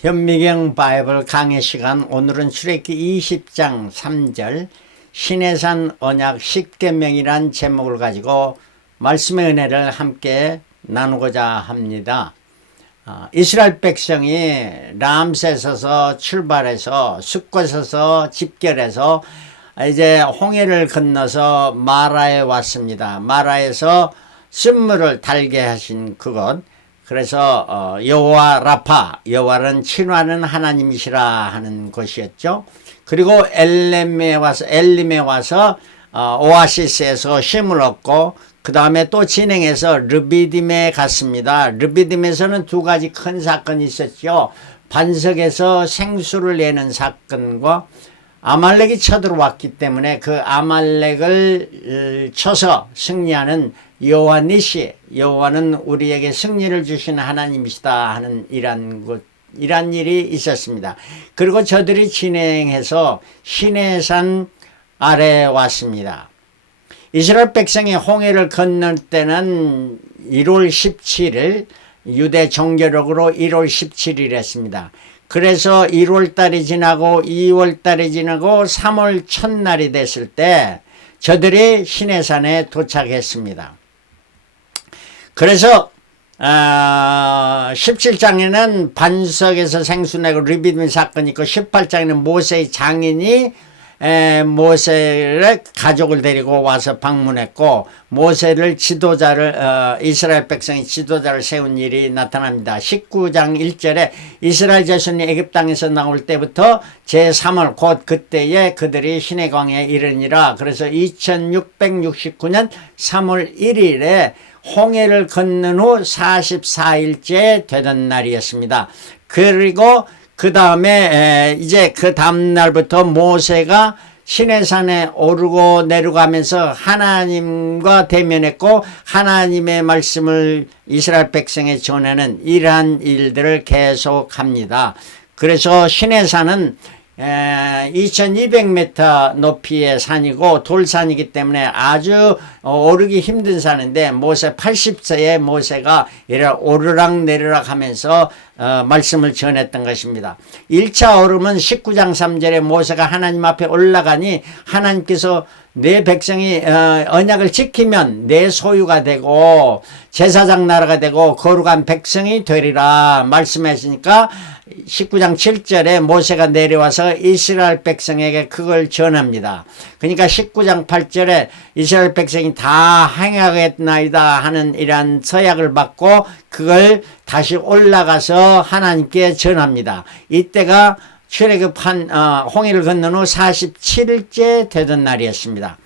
현미경 바이블 강의 시간. 오늘은 출애굽기 20장 3절 시내산 언약 10계명이란 제목을 가지고 말씀의 은혜를 함께 나누고자 합니다. 이스라엘 백성이 람셋에서 출발해서 숫곳에서 집결해서 이제 홍해를 건너서 마라에 왔습니다. 마라에서 쓴물을 달게 하신 그곳, 그래서 여호와 라파, 여호와는 친화하는 하나님이시라 하는 곳이었죠. 그리고 엘림에 와서 오아시스에서 쉼을 얻고 그 다음에 또 진행해서 르비딤에 갔습니다. 르비딤에서는 두 가지 큰 사건이 있었죠. 반석에서 생수를 내는 사건과 아말렉이 쳐들어왔기 때문에 그 아말렉을 쳐서 승리하는 여호와 니시, 여호와는 우리에게 승리를 주시는 하나님이시다 하는 이란 일이 있었습니다. 그리고 저들이 진행해서 시내산 아래에 왔습니다. 이스라엘 백성이 홍해를 건널 때는 1월 17일, 유대 종교력으로 1월 17일 했습니다. 그래서 1월달이 지나고 2월달이 지나고 3월 첫날이 됐을 때 저들이 시내산에 도착했습니다. 그래서 17장에는 반석에서 생수내고 르비딤 사건이 있고 18장에는 모세의 장인이 모세를 가족을 데리고 와서 방문했고 모세를 이스라엘 백성의 지도자를 세운 일이 나타납니다. 19장 1절에 이스라엘 자손이 애굽 땅에서 나올 때부터 제3월 곧 그때에 그들이 시내강에 이르니라. 그래서 2669년 3월 1일에 홍해를 건넌 후 44일째 되던 날이었습니다. 그리고 그 다음에 이제 그 다음 날부터 모세가 시내산에 오르고 내려가면서 하나님과 대면했고 하나님의 말씀을 이스라엘 백성에 전하는 이러한 일들을 계속합니다. 그래서 시내산은 2200m 높이의 산이고 돌산이기 때문에 아주 오르기 힘든 산인데 모세 80세의 모세가 오르락 내리락 하면서 말씀을 전했던 것입니다. 1차 오름은 19장 3절에 모세가 하나님 앞에 올라가니 하나님께서 내 백성이 언약을 지키면 내 소유가 되고 제사장 나라가 되고 거룩한 백성이 되리라 말씀하시니까 19장 7절에 모세가 내려와서 이스라엘 백성에게 그걸 전합니다. 그러니까 19장 8절에 이스라엘 백성이 다 행하겠나이다 하는 이러한 서약을 받고 그걸 다시 올라가서 하나님께 전합니다. 이때가 출애굽한 홍해를 건넌 후 47일째 되던 날이었습니다.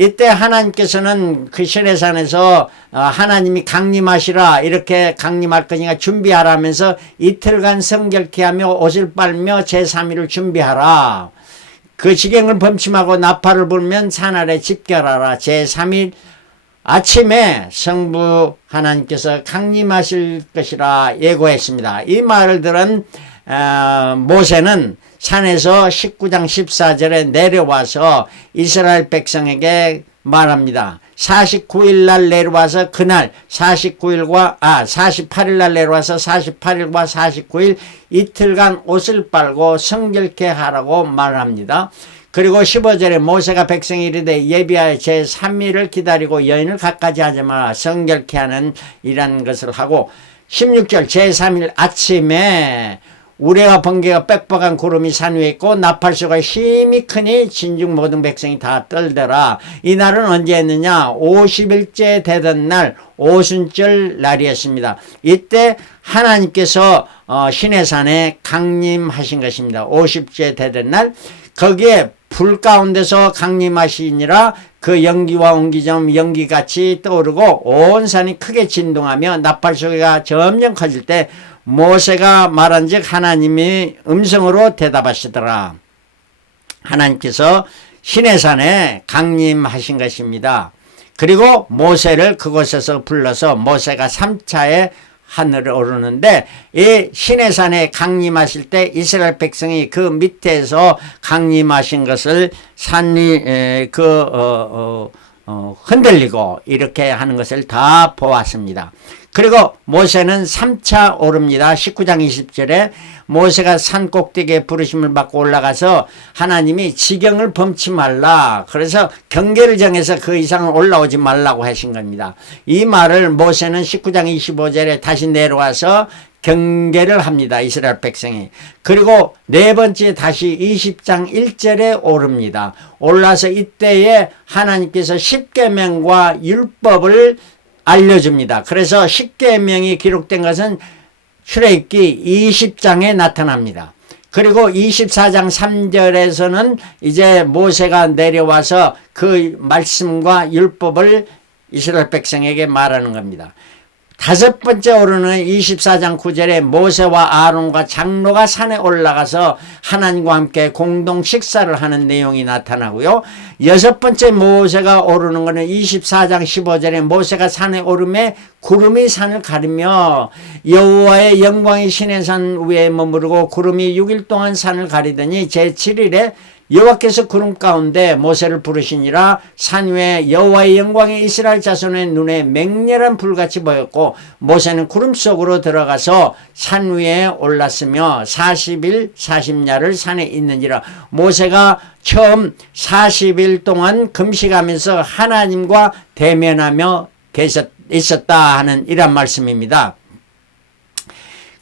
이때 하나님께서는 그 시내산에서 하나님이 강림하시라, 이렇게 강림할 거니까 준비하라면서 이틀간 성결케 하며 옷을 빨며 제3일을 준비하라. 그 지경을 범침하고 나팔을 불면 산 아래 집결하라. 제3일 아침에 성부 하나님께서 강림하실 것이라 예고했습니다. 이 말을 들은 모세는 산에서 19장 14절에 내려와서 이스라엘 백성에게 말합니다. 49일 날 내려와서 그날 48일 날 내려와서 48일과 49일 이틀간 옷을 빨고 성결케 하라고 말합니다. 그리고 15절에 모세가 백성이 이르되 예비하여 제3일을 기다리고 여인을 갖가지 하지 마라. 성결케 하는 이란 것을 하고 16절 제3일 아침에 우레와 번개가 빽빽한 구름이 산 위에 있고 나팔소가 힘이 크니 진중 모든 백성이 다 떨더라. 이 날은 언제 했느냐? 50일째 되던 날 오순절 날이었습니다. 이때 하나님께서 시내산에 강림하신 것입니다. 50째 되던 날 거기에 불 가운데서 강림하시니라. 그 연기와 옹기점 연기같이 떠오르고 온 산이 크게 진동하며 나팔소리가 점점 커질 때 모세가 말한즉 하나님이 음성으로 대답하시더라. 하나님께서 시내산에 강림하신 것입니다. 그리고 모세를 그곳에서 불러서 모세가 3차에 하늘을 오르는데 이 시내산에 강림하실 때 이스라엘 백성이 그 밑에서 강림하신 것을 산이 흔들리고 이렇게 하는 것을 다 보았습니다. 그리고 모세는 3차 오릅니다. 19장 20절에 모세가 산 꼭대기에 부르심을 받고 올라가서 하나님이 지경을 범치 말라. 그래서 경계를 정해서 그 이상은 올라오지 말라고 하신 겁니다. 이 말을 모세는 19장 25절에 다시 내려와서 경계를 합니다. 이스라엘 백성이. 그리고 네 번째 다시 20장 1절에 오릅니다. 올라서 이때에 하나님께서 십계명과 율법을 알려줍니다. 그래서 십계명이 기록된 것은 출애굽기 20장에 나타납니다. 그리고 24장 3절에서는 이제 모세가 내려와서 그 말씀과 율법을 이스라엘 백성에게 말하는 겁니다. 다섯 번째 오르는 24장 9절에 모세와 아론과 장로가 산에 올라가서 하나님과 함께 공동 식사를 하는 내용이 나타나고요. 여섯 번째 모세가 오르는 것은 24장 15절에 모세가 산에 오르매 구름이 산을 가리며 여호와의 영광이 시내 산 위에 머무르고 구름이 6일 동안 산을 가리더니 제7일에 여호와께서 구름 가운데 모세를 부르시니라. 산 위에 여호와의 영광이 이스라엘 자손의 눈에 맹렬한 불같이 보였고 모세는 구름 속으로 들어가서 산 위에 올랐으며 40일 40야를 산에 있는지라. 모세가 처음 40일 동안 금식하면서 하나님과 대면하며 있었다 하는 이런 말씀입니다.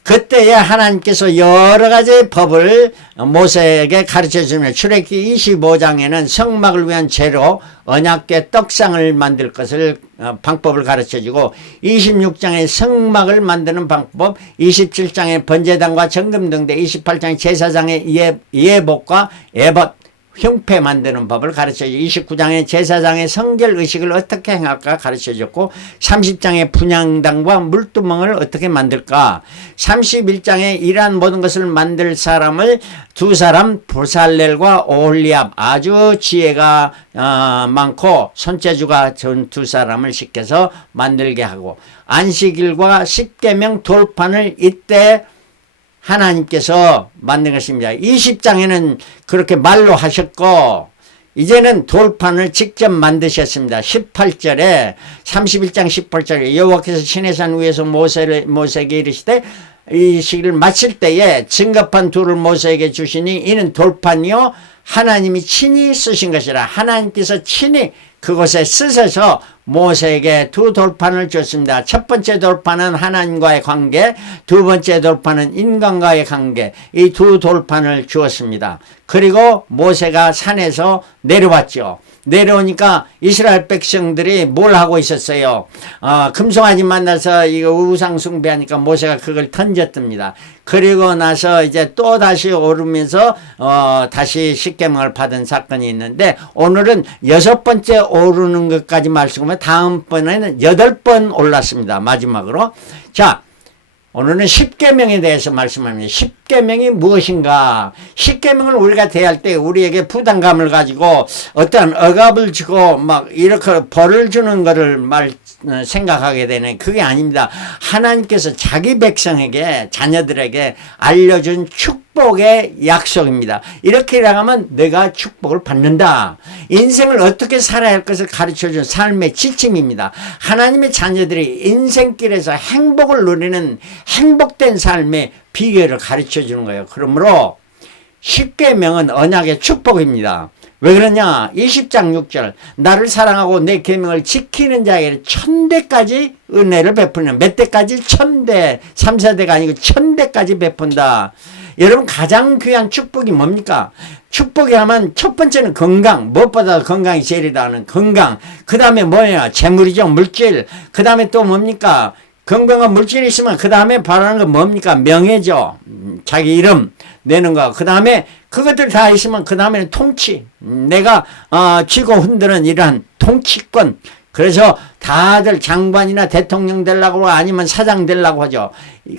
그때에 하나님께서 여러 가지 법을 모세에게 가르쳐주며 출애굽기 25장에는 성막을 위한 재료 언약궤 떡상을 만들 것을 방법을 가르쳐주고 26장에 성막을 만드는 방법, 27장에 번제단과 정금 등대, 28장에 제사장의 예복과 에봇 흉패 만드는 법을 가르쳐주고 29장에 제사장의 성결의식을 어떻게 행할까 가르쳐줬고 30장에 분향당과 물두멍을 어떻게 만들까 31장에 이러한 모든 것을 만들 사람을 두 사람 브살렐과 오홀리압 아주 지혜가 많고 손재주가 좋은 두 사람을 시켜서 만들게 하고 안식일과 십계명 돌판을 이때 하나님께서 만든 것입니다. 20장에는 그렇게 말로 하셨고 이제는 돌판을 직접 만드셨습니다. 18절에 31장 18절에 여호와께서 시내산 위에서 모세에게 이르시되 이 시기를 마칠 때에 증거판 둘을 모세에게 주시니 이는 돌판이요 하나님이 친히 쓰신 것이라. 하나님께서 친히 그곳에 쓰셔서 모세에게 두 돌판을 줬습니다. 첫 번째 돌판은 하나님과의 관계, 두 번째 돌판은 인간과의 관계, 이 두 돌판을 주었습니다. 그리고 모세가 산에서 내려왔죠. 내려오니까 이스라엘 백성들이 뭘 하고 있었어요? 금송아지 만나서 이거 우상 숭배하니까 모세가 그걸 던졌답니다. 그리고 나서 이제 또 다시 오르면서 다시 십계명을 받은 사건이 있는데 오늘은 여섯 번째 오르는 것까지 말씀하면 다음번에는 8번 올랐습니다. 마지막으로. 자, 오늘은 십계명에 대해서 말씀합니다. 십계명이 무엇인가? 십계명을 우리가 대할 때 우리에게 부담감을 가지고 어떤 억압을 주고 막 이렇게 벌을 주는 것을 생각하게 되네. 그게 아닙니다. 하나님께서 자기 백성에게 자녀들에게 알려준 축복의 약속입니다. 이렇게 나가면 내가 축복을 받는다. 인생을 어떻게 살아야 할 것을 가르쳐준 삶의 지침입니다. 하나님의 자녀들이 인생길에서 행복을 누리는 행복된 삶의 비결을 가르쳐주는 거예요. 그러므로 십계명은 언약의 축복입니다. 왜 그러냐? 20장 6절 나를 사랑하고 내 계명을 지키는 자에게 1000대까지 은혜를 베푸는 몇 대까지? 1000대 3, 4대가 아니고 1000대까지 베푼다. 여러분 가장 귀한 축복이 뭡니까? 축복이 하면 첫 번째는 건강, 무엇보다 건강이 제일이다 하는 건강. 그 다음에 뭐예요? 재물이죠. 물질. 그 다음에 또 뭡니까? 건강한 물질이 있으면 그 다음에 바라는 건 뭡니까? 명예죠. 자기 이름 내는 거. 그 다음에 그것들 다 있으면 그 다음에는 통치. 내가 쥐고 흔드는 이러한 통치권. 그래서 다들 장관이나 대통령 되려고 아니면 사장 되려고 하죠.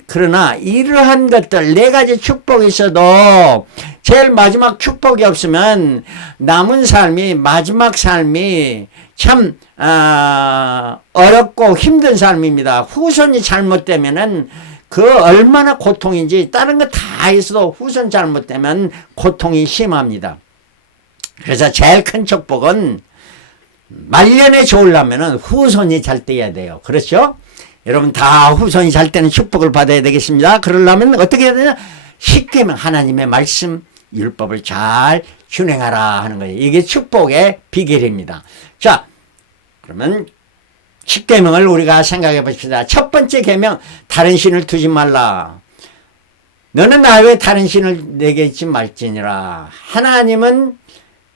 그러나 이러한 것들 4가지 축복이 있어도 제일 마지막 축복이 없으면 남은 삶이 마지막 삶이 참 어렵고 힘든 삶입니다. 후손이 잘못되면은 그 얼마나 고통인지 다른 거 다 있어도 후손 잘못되면 고통이 심합니다. 그래서 제일 큰 축복은 말년에 좋으려면 후손이 잘 돼야 돼요. 그렇죠? 여러분 다 후손이 잘 때는 축복을 받아야 되겠습니다. 그러려면 어떻게 해야 되냐? 10계명 하나님의 말씀 율법을 잘 준행하라 하는 거예요. 이게 축복의 비결입니다. 자, 그러면 10계명을 우리가 생각해 봅시다. 첫 번째 계명, 다른 신을 두지 말라. 너는 나 외에 다른 신을 내게 있지 말지니라. 하나님은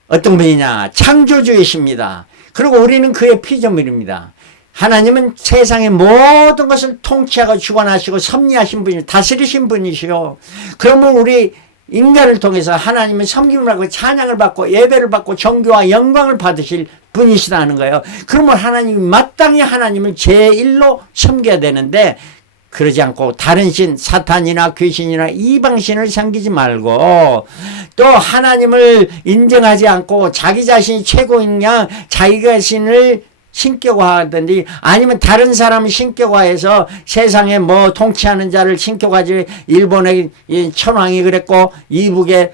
어떤 분이냐? 창조주이십니다. 그리고 우리는 그의 피조물입니다. 하나님은 세상의 모든 것을 통치하고 주관하시고 섭리하신 분이 다스리신 분이시요. 그러면 우리 인간을 통해서 하나님의 섬김을 하고 찬양을 받고 예배를 받고 존귀와 영광을 받으실 분이시다는 거예요. 그러면 하나님이 마땅히 하나님을 제1로 섬겨야 되는데 그러지 않고 다른 신, 사탄이나 귀신이나 이방신을 섬기지 말고 또 하나님을 인정하지 않고 자기 자신이 최고인 양 자기 자신을 신격화하든지 아니면 다른 사람을 신격화해서 세상에 뭐 통치하는 자를 신격화하지. 일본의 천황이 그랬고 이북의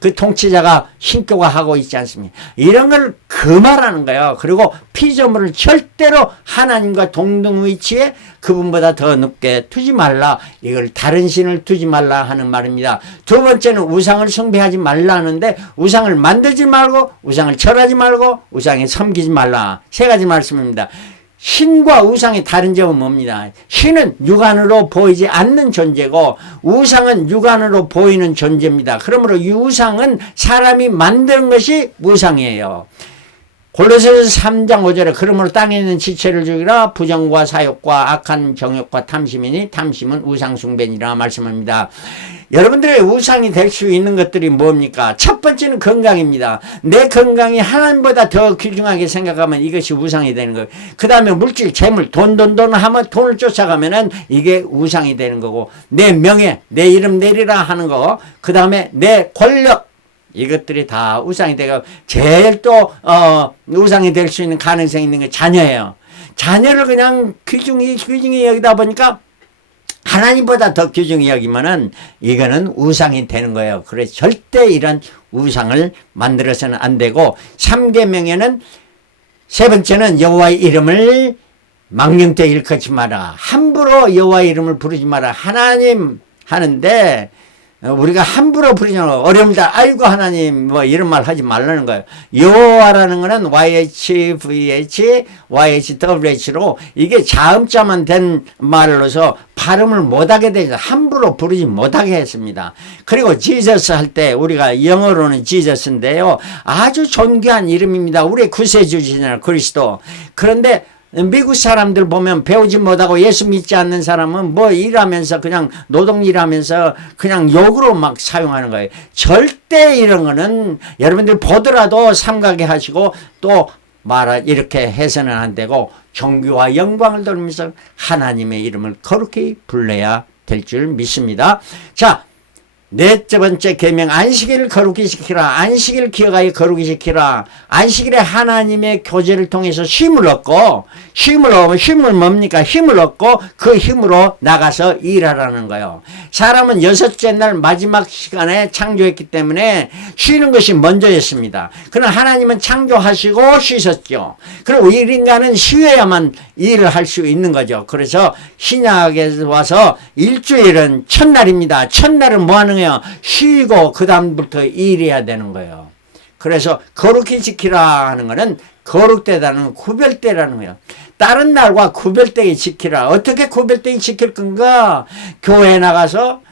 그 통치자가 신격화하고 있지 않습니까? 이런 걸 금하라는 거예요. 그리고 피조물을 절대로 하나님과 동등 위치에 그분보다 더 높게 두지 말라. 이걸 다른 신을 두지 말라 하는 말입니다. 두 번째는 우상을 숭배하지 말라는데 우상을 만들지 말고 우상을 절하지 말고 우상에 섬기지 말라. 세 가지 말씀입니다. 신과 우상의 다른 점은 뭡니다? 신은 육안으로 보이지 않는 존재고 우상은 육안으로 보이는 존재입니다. 그러므로 이 우상은 사람이 만든 것이 우상이에요. 골로새서 3장 5절에 그러므로 땅에 있는 지체를 죽이라. 부정과 사욕과 악한 정욕과 탐심이니 탐심은 우상 숭배니라 말씀합니다. 여러분들의 우상이 될 수 있는 것들이 뭡니까? 첫 번째는 건강입니다. 내 건강이 하나님보다 더 귀중하게 생각하면 이것이 우상이 되는 거예요. 그 다음에 물질, 재물, 돈 하면 돈을 쫓아가면은 이게 우상이 되는 거고, 내 명예, 내 이름 내리라 하는 거, 그 다음에 내 권력, 이것들이 다 우상이 되고, 제일 또 우상이 될 수 있는 가능성이 있는 게 자녀예요. 자녀를 그냥 귀중히 여기다 보니까 하나님보다 더 귀중히 여기면은 이거는 우상이 되는 거예요. 그래서 절대 이런 우상을 만들어서는 안 되고, 3계명에는 세 번째는 여호와의 이름을 망령되이 일컫지 마라. 함부로 여호와의 이름을 부르지 마라. 하나님 하는데 우리가 함부로 부르잖아. 어렵다. 아이고 하나님 뭐 이런 말 하지 말라는 거예요. 여호와라는 거는 YHVH, YHWH로 이게 자음자만 된 말로서 발음을 못하게 되죠. 함부로 부르지 못하게 했습니다. 그리고 지저스 할 때 우리가 영어로는 지저스인데요. 아주 존귀한 이름입니다. 우리 구세주시잖아요. 그리스도. 그런데 미국 사람들 보면 배우지 못하고 예수 믿지 않는 사람은 뭐 일하면서 그냥 노동 일하면서 그냥 욕으로 막 사용하는 거예요. 절대 이런 거는 여러분들 보더라도 삼가게 하시고 또 이렇게 해서는 안 되고 존귀와 영광을 돌리면서 하나님의 이름을 거룩히 불러야 될 줄 믿습니다. 자, 넷째 번째 계명, 안식일을 거룩히 지키라. 안식일을 기억하여 거룩히 지키라. 안식일에 하나님의 교제를 통해서 쉼을 얻고, 쉼을 뭡니까? 힘을 얻고 그 힘으로 나가서 일하라는 거예요. 사람은 여섯째 날 마지막 시간에 창조했기 때문에 쉬는 것이 먼저였습니다. 그러나 하나님은 창조하시고 쉬셨죠. 그리고 우리 인간은 쉬어야만 일을 할 수 있는 거죠. 그래서 신약에 와서 일주일은 첫날입니다. 첫날은 뭐 하는 거예요? 쉬고 그 다음부터 일해야 되는 거예요. 그래서 거룩히 지키라 하는 거는 거룩되다는 구별되라는 거예요. 다른 날과 구별되게 지키라. 어떻게 구별되게 지킬 건가? 교회에 나가서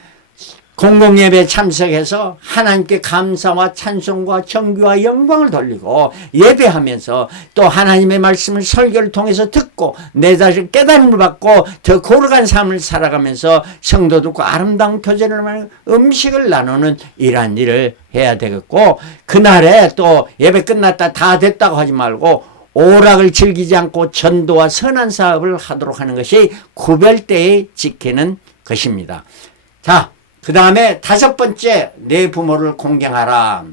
공공예배에 참석해서 하나님께 감사와 찬송과 정규와 영광을 돌리고 예배하면서 또 하나님의 말씀을 설교를 통해서 듣고 내 자신 깨달음을 받고 더 거룩한 삶을 살아가면서 성도들과 아름다운 교제를 하는 음식을 나누는 이러한 일을 해야 되겠고, 그날에 또 예배 끝났다 다 됐다고 하지 말고 오락을 즐기지 않고 전도와 선한 사업을 하도록 하는 것이 구별되게 지키는 것입니다. 자, 그 다음에 다섯 번째, 내 부모를 공경하라.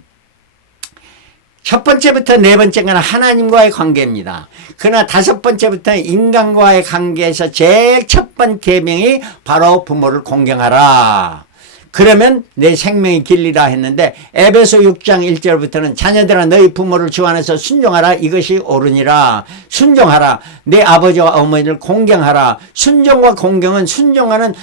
첫 번째부터 네 번째는 하나님과의 관계입니다. 그러나 다섯 번째부터 인간과의 관계에서 제일 첫 번째 계명이 바로 부모를 공경하라. 그러면 내 생명이 길리라 했는데 에베소 6장 1절부터는 자녀들아 너희 부모를 주 안에서 순종하라 이것이 옳으니라. 순종하라. 내 아버지와 어머니를 공경하라. 순종과 공경은 순종하는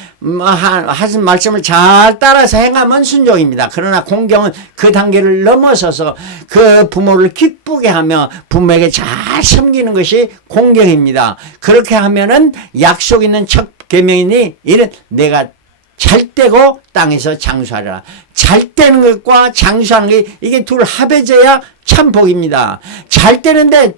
하신 말씀을 잘 따라서 행하면 순종입니다. 그러나 공경은 그 단계를 넘어서서 그 부모를 기쁘게 하며 부모에게 잘 섬기는 것이 공경입니다. 그렇게 하면은 약속 있는 첫 계명이니 이는 내가 잘 떼고 땅에서 장수하라. 잘 떼는 것과 장수하는 게 이게 둘 합해져야 참 복입니다. 잘 떼는데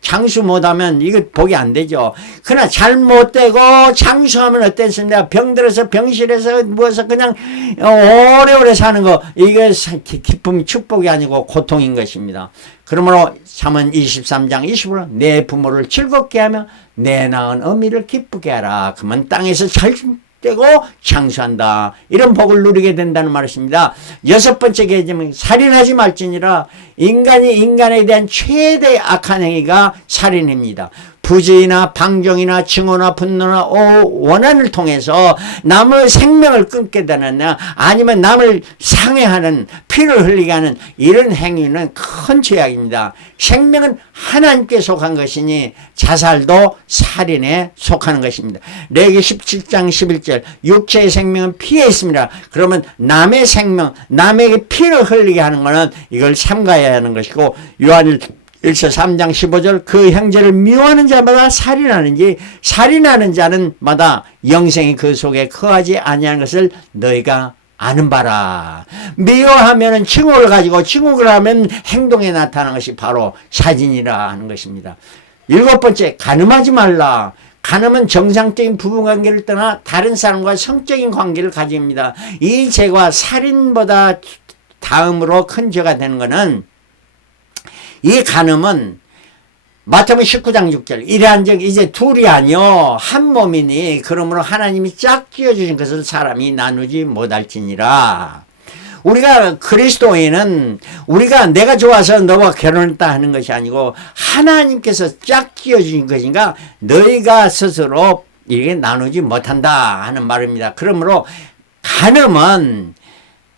장수 못하면 이거 복이 안 되죠. 그러나 잘 못 떼고 장수하면 어땠습니까? 병들어서 병실에서 누워서 그냥 오래오래 사는 거 이게 기쁨이 축복이 아니고 고통인 것입니다. 그러므로 잠언 23장 20으로 내 부모를 즐겁게 하며 내 낳은 어미를 기쁘게 하라. 그러면 땅에서 잘 떼고 장수한다. 이런 복을 누리게 된다는 말씀입니다. 여섯 번째 계명은 살인하지 말지니라. 인간이 인간에 대한 최대의 악한 행위가 살인입니다. 부지나 방종이나 증오나 분노나 원한을 통해서 남의 생명을 끊게 되느냐 아니면 남을 상해하는 피를 흘리게 하는 이런 행위는 큰 죄악입니다. 생명은 하나님께 속한 것이니 자살도 살인에 속하는 것입니다. 레위기 17장 11절 육체의 생명은 피에 있습니다. 그러면 남의 생명 남에게 피를 흘리게 하는 것은 이걸 삼가야 하는 것이고 요한 1서 3장 15절 그 형제를 미워하는 자마다 살인하는지 살인하는 자는 마다 영생이 그 속에 거하지 아니하는 것을 너희가 아는 바라. 미워하면은 칭호를 가지고 칭호를 하면 행동에 나타나는 것이 바로 사진이라 하는 것입니다. 일곱 번째 간음하지 말라. 간음은 정상적인 부부관계를 떠나 다른 사람과 성적인 관계를 가집니다. 이 죄가 살인보다 다음으로 큰 죄가 되는 것은 이 간음은 마태복음 19장 6절 이러한 적 이제 둘이 아니요 한 몸이니 그러므로 하나님이 짝 지어주신 것을 사람이 나누지 못할지니라. 우리가 그리스도인은 우리가 내가 좋아서 너와 결혼했다 하는 것이 아니고 하나님께서 짝 지어주신 것인가 너희가 스스로 이게 나누지 못한다 하는 말입니다. 그러므로 간음은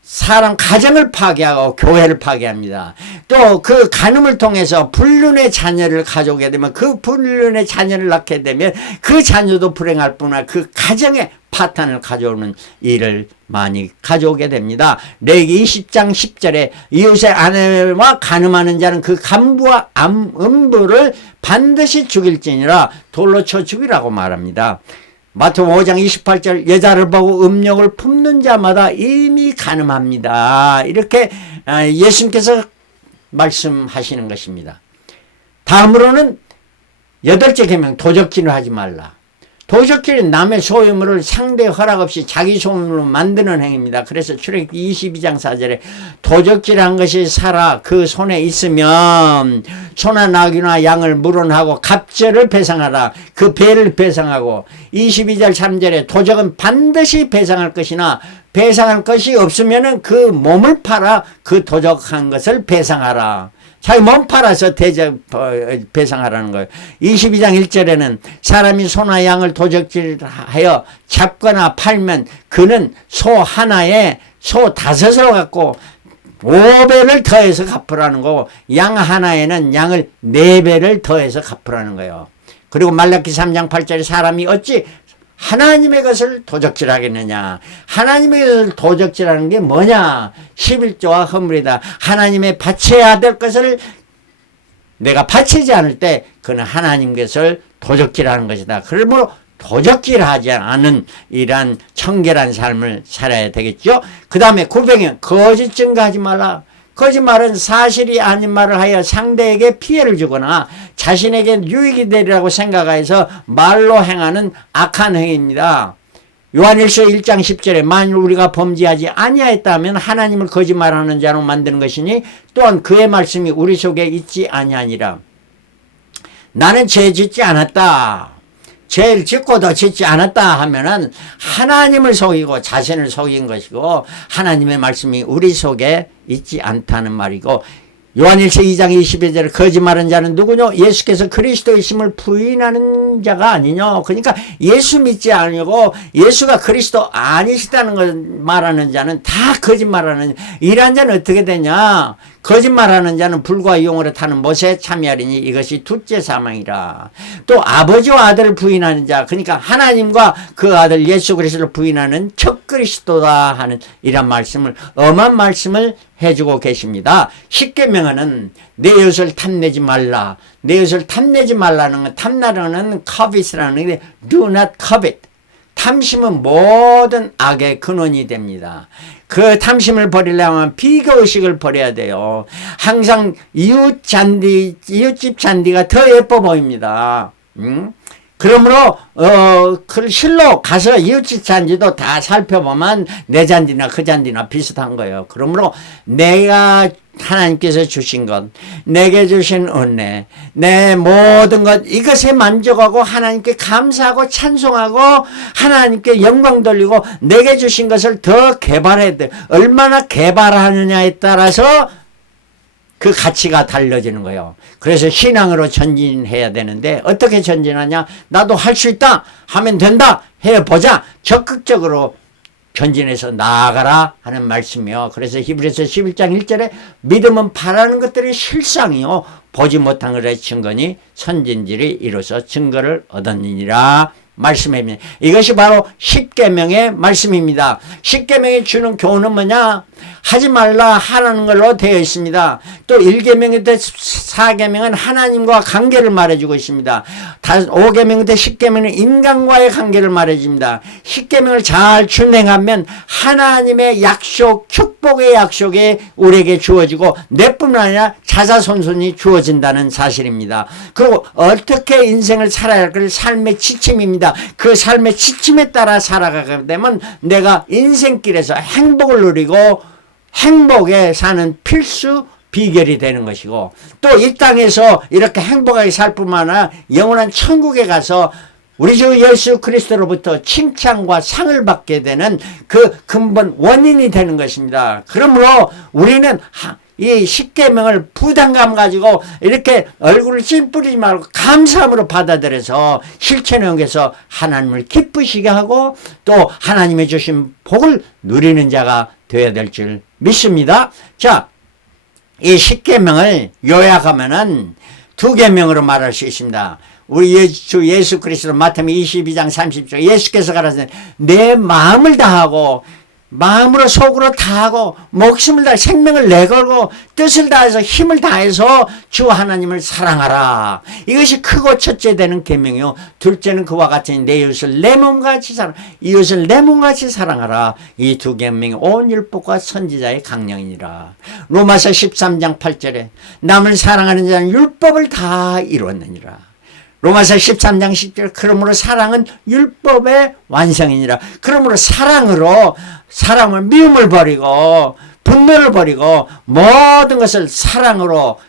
사람 가정을 파괴하고 교회를 파괴합니다. 또 그 간음을 통해서 불륜의 자녀를 가져오게 되면 그 불륜의 자녀를 낳게 되면 그 자녀도 불행할 뿐만 아니라 그 가정에 파탄을 가져오는 일을 많이 가져오게 됩니다. 레위기 20장 10절에 이웃의 아내와 간음하는 자는 그 간부와 음부를 반드시 죽일지니라 돌로 쳐 죽이라고 말합니다. 마태복음 5장 28절 여자를 보고 음욕을 품는 자마다 이미 간음합니다. 이렇게 예수님께서 말씀하시는 것입니다. 다음으로는 여덟째 계명 도적질을 하지 말라. 도적질은 남의 소유물을 상대의 허락 없이 자기 소유물로 만드는 행위입니다. 그래서 출애굽기 22장 4절에 도적질한 것이 살아 그 손에 있으면 소나 나귀나 양을 물어하고 갑절을 배상하라. 그 배를 배상하고 22절 3절에 도적은 반드시 배상할 것이나 배상할 것이 없으면 그 몸을 팔아 그 도적한 것을 배상하라. 자기 몸 팔아서 배상하라는 거예요. 22장 1절에는 사람이 소나 양을 도적질하여 잡거나 팔면 그는 소 하나에 소 5을 갖고 5배를 더해서 갚으라는 거고 양 하나에는 양을 4배를 더해서 갚으라는 거예요. 그리고 말라기 3장 8절에 사람이 어찌 하나님의 것을 도적질하겠느냐. 하나님의 것을 도적질하는 게 뭐냐. 11조와 허물이다. 하나님의 바쳐야 될 것을 내가 바치지 않을 때 그는 하나님 것을 도적질하는 것이다. 그러므로 도적질하지 않은 이러한 청결한 삶을 살아야 되겠죠. 그 다음에 900년 거짓 증거하지 말라. 거짓말은 사실이 아닌 말을 하여 상대에게 피해를 주거나 자신에게 유익이 되리라고 생각해서 말로 행하는 악한 행위입니다. 요한일서 1장 10절에 만일 우리가 범죄하지 아니하였다면 하나님을 거짓말하는 자로 만드는 것이니 또한 그의 말씀이 우리 속에 있지 아니하니라. 나는 죄 짓지 않았다. 죄를 짓고도 짓지 않았다 하면은 하나님을 속이고 자신을 속인 것이고 하나님의 말씀이 우리 속에 있지 않다는 말이고 요한일서 2장 22절에 거짓말하는 자는 누구뇨? 예수께서 그리스도이심을 부인하는 자가 아니뇨. 그러니까 예수 믿지 않고 예수가 그리스도 아니시다는 걸 말하는 자는 다 거짓말하는, 이러한 자는 어떻게 되냐? 거짓말하는 자는 불과 용으로 타는 못에 참여하리니 이것이 둘째 사망이라. 또 아버지와 아들을 부인하는 자, 그러니까 하나님과 그 아들 예수 그리스도를 부인하는 적그리스도다 하는 이런 말씀을, 엄한 말씀을 해주고 계십니다. 십계명은 내 이웃을 탐내지 말라. 내 이웃을 탐내지 말라는 건, 탐나라는 covet라는 게 do not covet. 탐심은 모든 악의 근원이 됩니다. 그 탐심을 버리려면 비교의식을 버려야 돼요. 항상 이웃집 잔디가 더 예뻐 보입니다. 그러므로 그 실로 가서 이웃집 잔디도 다 살펴보면 내 잔디나 그 잔디나 비슷한 거예요. 그러므로 내가 하나님께서 주신 것, 내게 주신 은혜, 내 모든 것, 이것에 만족하고 하나님께 감사하고 찬송하고 하나님께 영광 돌리고 내게 주신 것을 더 개발해야 돼. 얼마나 개발하느냐에 따라서 그 가치가 달라지는 거예요. 그래서 신앙으로 전진해야 되는데 어떻게 전진하냐? 나도 할 수 있다 하면 된다 해보자. 적극적으로 전진해서 나아가라 하는 말씀이요. 그래서 히브리서 11장 1절에 믿음은 바라는 것들이 실상이요 보지 못한 것의 증거니 선진들이 이로써 증거를 얻었느니라 말씀입니다. 이것이 바로 십계명의 말씀입니다. 십계명이 주는 교훈은 뭐냐? 하지 말라 하라는 걸로 되어 있습니다. 또 1계명부터 4계명은 하나님과 관계를 말해주고 있습니다. 5계명부터 10계명은 인간과의 관계를 말해줍니다. 10계명을 잘 준행하면 하나님의 약속, 축복의 약속이 우리에게 주어지고 내뿐만 아니라 자자손손이 주어진다는 사실입니다. 그리고 어떻게 인생을 살아야 할까? 삶의 지침입니다. 그 삶의 지침에 따라 살아가게 되면 내가 인생길에서 행복을 누리고 행복에 사는 필수 비결이 되는 것이고, 또 이 땅에서 이렇게 행복하게 살 뿐만 아니라 영원한 천국에 가서 우리 주 예수 그리스도로부터 칭찬과 상을 받게 되는 그 근본 원인이 되는 것입니다. 그러므로 우리는 이 십계명을 부담감 가지고 이렇게 얼굴을 찡뿌리지 말고 감사함으로 받아들여서 실천에 옮겨서 하나님을 기쁘시게 하고 또 하나님의 주신 복을 누리는 자가 되어야 될 줄 믿습니다. 자, 이 십계명을 요약하면은 2계명으로 말할 수 있습니다. 우리 주 예수 그리스도 마태복음 22장 30절 예수께서 가라사대 내 마음을 다하고 마음으로 속으로 다하고 목숨을 다해 생명을 내걸고 뜻을 다해서 힘을 다해서 주 하나님을 사랑하라. 이것이 크고 첫째 되는 계명이요. 둘째는 그와 같으니 내 이웃을 내 몸같이 이웃을 내 몸같이 사랑하라. 이 2계명이 온 율법과 선지자의 강령이니라. 로마서 13장 8절에 남을 사랑하는 자는 율법을 다 이루었느니라. 로마서 13장 10절 그러므로 사랑은 율법의 완성이니라. 그러므로 사랑을 미움을 버리고 분노를 버리고 모든 것을 사랑으로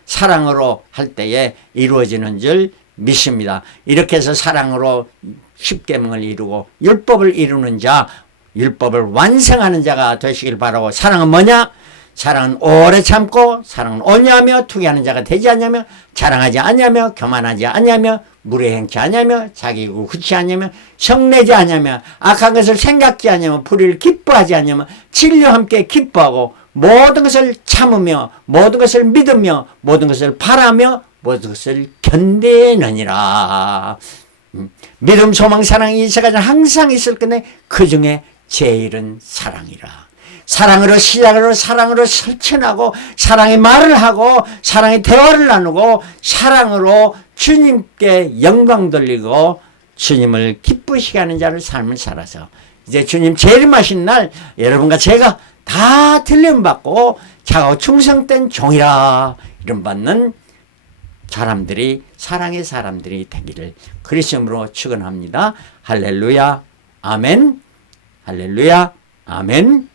할 때에 이루어지는 줄 믿습니다. 이렇게 해서 사랑으로 십계명을 이루고 율법을 이루는 자, 율법을 완성하는 자가 되시길 바라고. 사랑은 뭐냐? 사랑은 오래 참고 사랑은 온유하며 투기하는 자가 되지 않냐며 자랑하지 않냐며 교만하지 않냐며 무례행치 않냐며 자기고 후치 않냐며 성내지 않냐며 악한 것을 생각지 않냐며 불의를 기뻐하지 않냐며 진리와 함께 기뻐하고 모든 것을 참으며 모든 것을 믿으며 모든 것을 바라며 모든 것을 견디느니라. 믿음, 소망, 사랑 이 세 가지는 항상 있을 건데 그 중에 제일은 사랑이라. 사랑으로 시작으로 사랑으로 실천하고 사랑의 말을 하고 사랑의 대화를 나누고 사랑으로 주님께 영광 돌리고 주님을 기쁘시게 하는 자를 삶을 살아서 이제 주님 재림하신 날 여러분과 제가 다 들림받고 차가워 충성된 종이라 이름 받는 사람들이 사랑의 사람들이 되기를 그리스도로 축원합니다. 할렐루야 아멘. 할렐루야 아멘.